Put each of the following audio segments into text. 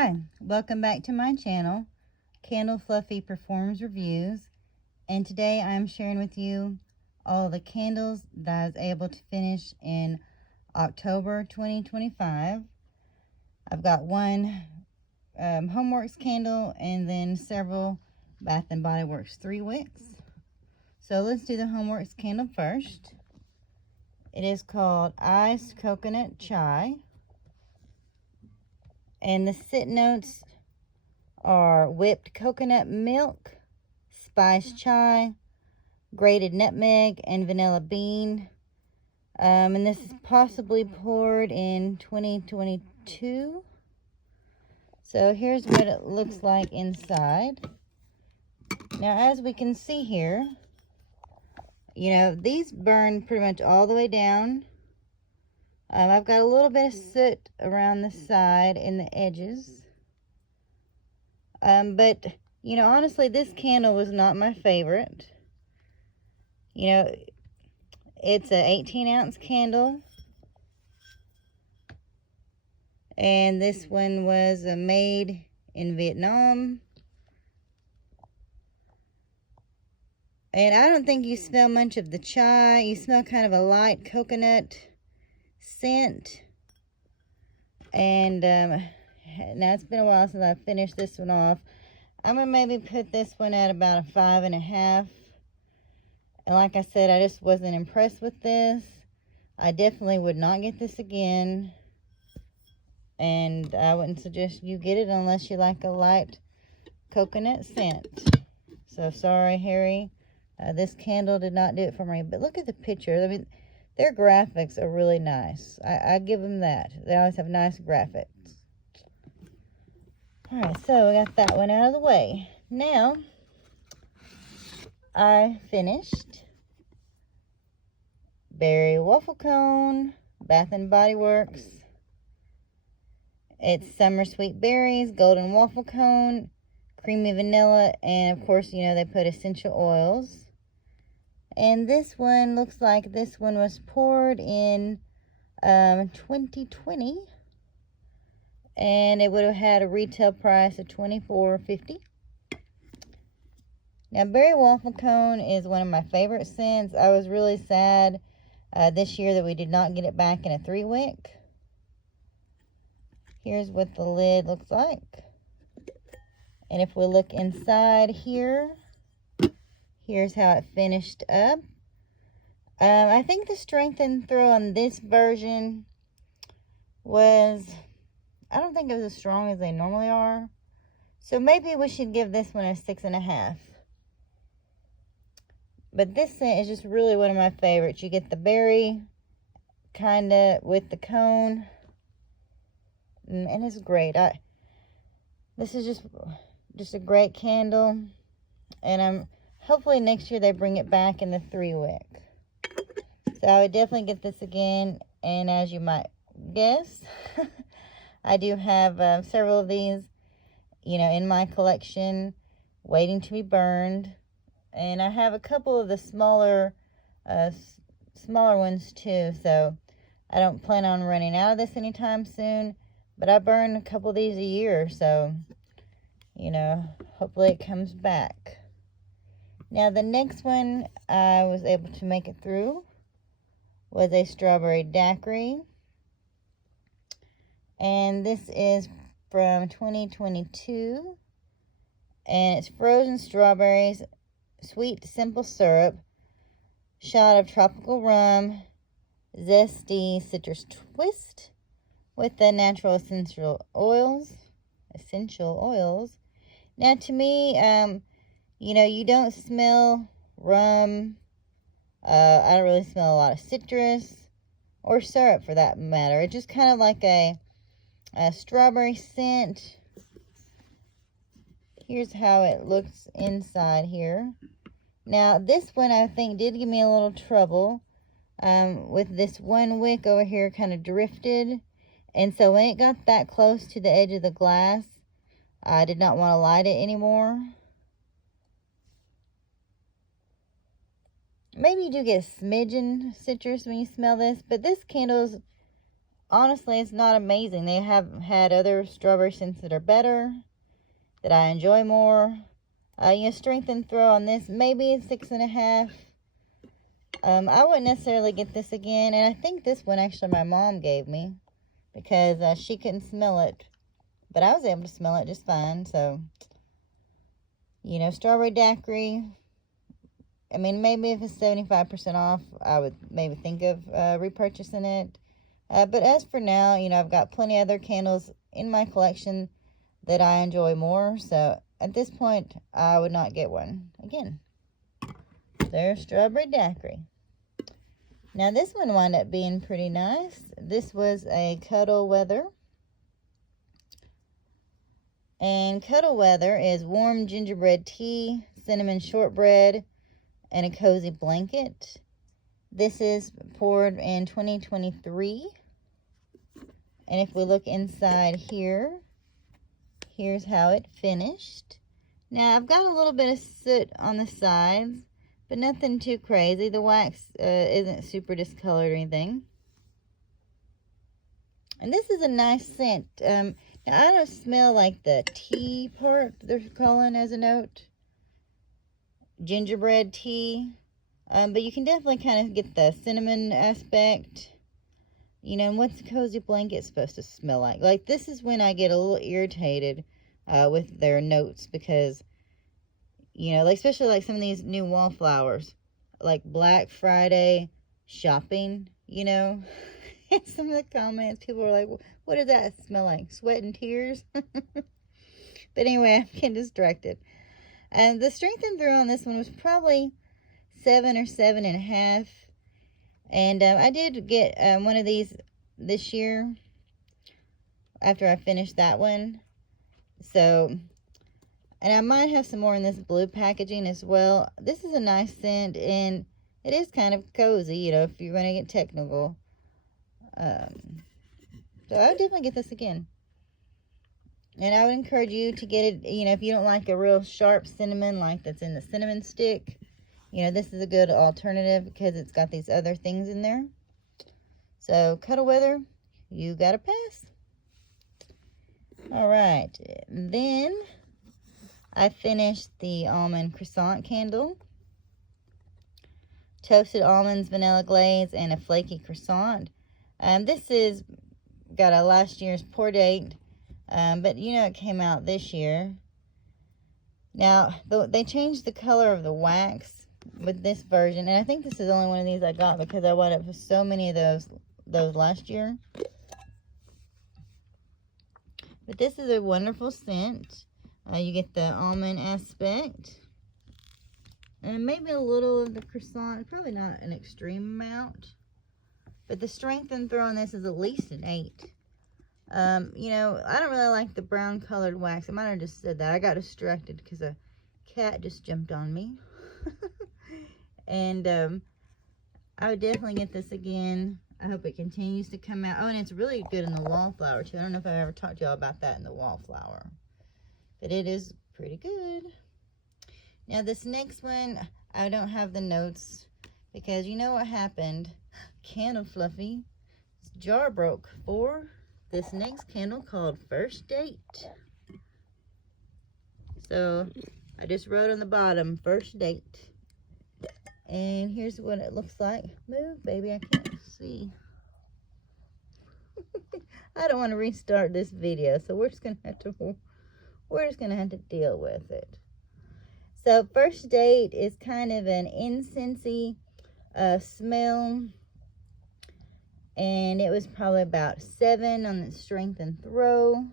Hi, welcome back to my channel, Candle Fluffy Performs Reviews, and today I'm sharing with you all the candles that I was able to finish in October 2025. I've got one Homeworx candle and then several Bath & Body Works 3 wicks. So let's do the Homeworx candle first. It is called Iced Coconut Chai. And the scent notes are whipped coconut milk, spiced chai, grated nutmeg, and vanilla bean. And this is possibly poured in 2022. So here's what it looks like inside. Now, as we can see here, these burn pretty much all the way down. I've got a little bit of soot around the side and the edges. But, honestly, this candle was not my favorite. It's an 18-ounce candle. And this one was made in Vietnam. And I don't think you smell much of the chai. You smell kind of a light coconut scent. And now it's been a while since I finished this one off. I'm going to maybe put this one at about a 5.5. And like I said, I just wasn't impressed with this. I definitely would not get this again. And I wouldn't suggest you get it unless you like a light coconut scent. So sorry, Harry. This candle did not do it for me. But look at the picture. I mean, their graphics are really nice. I give them that. They always have nice graphics. Alright, so we got that one out of the way. Now, I finished Berry Waffle Cone, Bath & Body Works. It's Summer Sweet Berries, Golden Waffle Cone, Creamy Vanilla, and of course, they put essential oils. And this one looks like this one was poured in 2020. And it would have had a retail price of $24.50. Now, Berry Waffle Cone is one of my favorite scents. I was really sad this year that we did not get it back in a 3-wick. Here's what the lid looks like. And if we look inside here, here's how it finished up. I think the strength and throw on this version was, I don't think it was as strong as they normally are. So maybe we should give this one a 6.5. But this scent is just really one of my favorites. You get the berry kind of with the cone. And it's great. This is just a great candle. And hopefully next year they bring it back in the 3-wick. So I would definitely get this again. And as you might guess, I do have several of these, in my collection waiting to be burned. And I have a couple of the smaller ones too. So I don't plan on running out of this anytime soon. But I burn a couple of these a year. So, hopefully it comes back. Now the next one I was able to make it through was a strawberry daiquiri. And this is from 2022. And it's frozen strawberries, sweet simple syrup, shot of tropical rum, zesty citrus twist with the natural essential oils. Now to me, you don't smell rum. I don't really smell a lot of citrus or syrup for that matter. It's just kind of like a strawberry scent. Here's how it looks inside here. Now, this one I think did give me a little trouble with this one wick over here kind of drifted. And so when it got that close to the edge of the glass, I did not want to light it anymore. Maybe you do get a smidgen citrus when you smell this, but this candle's honestly, it's not amazing. They have had other strawberry scents that are better, that I enjoy more. Strength and throw on this, maybe it's 6.5. I wouldn't necessarily get this again, and I think this one actually my mom gave me because she couldn't smell it, but I was able to smell it just fine. So, strawberry daiquiri. I mean, maybe if it's 75% off, I would maybe think of repurchasing it. But as for now, I've got plenty of other candles in my collection that I enjoy more. So at this point, I would not get one again. There's strawberry daiquiri. Now this one wound up being pretty nice. This was a Cuddle Weather. And Cuddle Weather is warm gingerbread tea, cinnamon shortbread, and a cozy blanket. This is poured in 2023. And if we look inside here, here's how it finished. Now I've got a little bit of soot on the sides, but nothing too crazy. The wax isn't super discolored or anything. And this is a nice scent. Now I don't smell like the tea part they're calling as a note. Gingerbread tea. But you can definitely kind of get the cinnamon aspect. And what's the cozy blanket supposed to smell like? Like, this is when I get a little irritated with their notes because, like, especially like some of these new wallflowers, like Black Friday shopping, And some of the comments, people are like, what does that smell like? Sweat and tears? But anyway, I'm getting distracted. And the strength and throw on this one was probably 7 or 7.5. And I did get one of these this year after I finished that one. So, and I might have some more in this blue packaging as well. This is a nice scent, and it is kind of cozy, if you're going to get technical. So I would definitely get this again. And I would encourage you to get it, if you don't like a real sharp cinnamon like that's in the cinnamon stick. This is a good alternative because it's got these other things in there. So, Cuddle Weather, you got a pass. All right. Then, I finished the almond croissant candle. Toasted almonds, vanilla glaze, and a flaky croissant. This is got a last year's pour date. But, it came out this year. Now, they changed the color of the wax with this version, and I think this is the only one of these I got because I wound up with so many of those last year. But this is a wonderful scent. You get the almond aspect, and maybe a little of the croissant. Probably not an extreme amount, but the strength and throw on this is at least an 8. I don't really like the brown colored wax. I might have just said that. I got distracted because a cat just jumped on me. And I would definitely get this again. I hope it continues to come out. Oh, and it's really good in the wallflower too. I don't know if I've ever talked to y'all about that in the wallflower, but it is pretty good. Now this next one, I don't have the notes because you know what happened. Candle Fluffy, this jar broke for this next candle called First Date. So I just wrote on the bottom, First Date. And here's what it looks like. Move, baby, I can't see. I don't want to restart this video, so we're just gonna have to deal with it. So First Date is kind of an incensey smell. And it was probably about 7 on the strength and throw.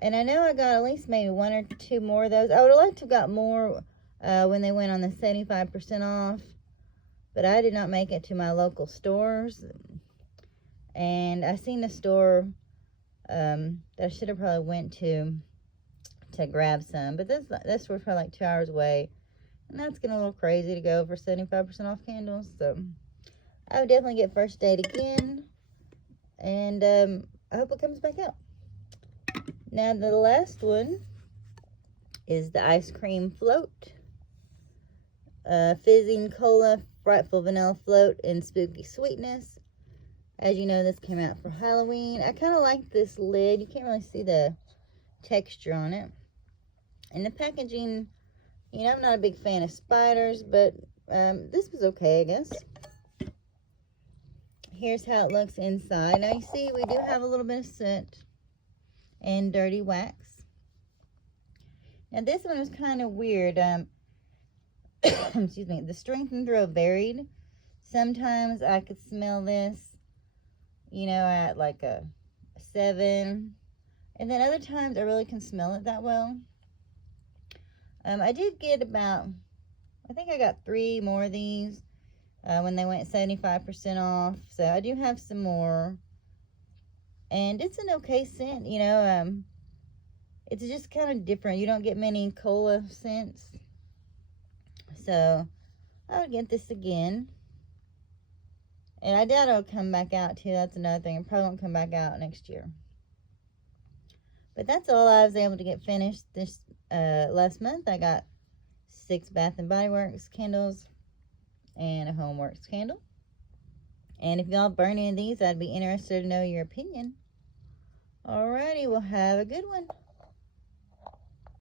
And I know I got at least maybe 1 or 2 more of those. I would have liked to have got more when they went on the 75% off. But I did not make it to my local stores. And I seen a store that I should have probably went to grab some. But this store's probably like 2 hours away. And that's getting a little crazy to go for 75% off candles. So I would definitely get First Date again. And I hope it comes back out. Now the last one is the ice cream float. Fizzing cola, frightful vanilla float, and spooky sweetness. As you know, this came out for Halloween. I kind of like this lid. You can't really see the texture on it. And the packaging, you know, I'm not a big fan of spiders, but this was okay, I guess. Here's how it looks inside. Now you see we do have a little bit of soot and dirty wax. Now this one was kind of weird. Excuse me. The strength and throw varied. Sometimes I could smell this, you know, at like a 7. And then other times I really can smell it that well. I did get about, I think I got 3 more of these when they went 75% off. So I do have some more. And it's an okay scent, you know. It's just kind of different. You don't get many cola scents. So I would get this again. And I doubt it'll come back out too. That's another thing. It probably won't come back out next year. But that's all I was able to get finished this last month. I got 6 Bath & Body Works candles and a Homeworx candle. And if y'all burn any of these, I'd be interested to know your opinion. Alrighty, well, have a good one.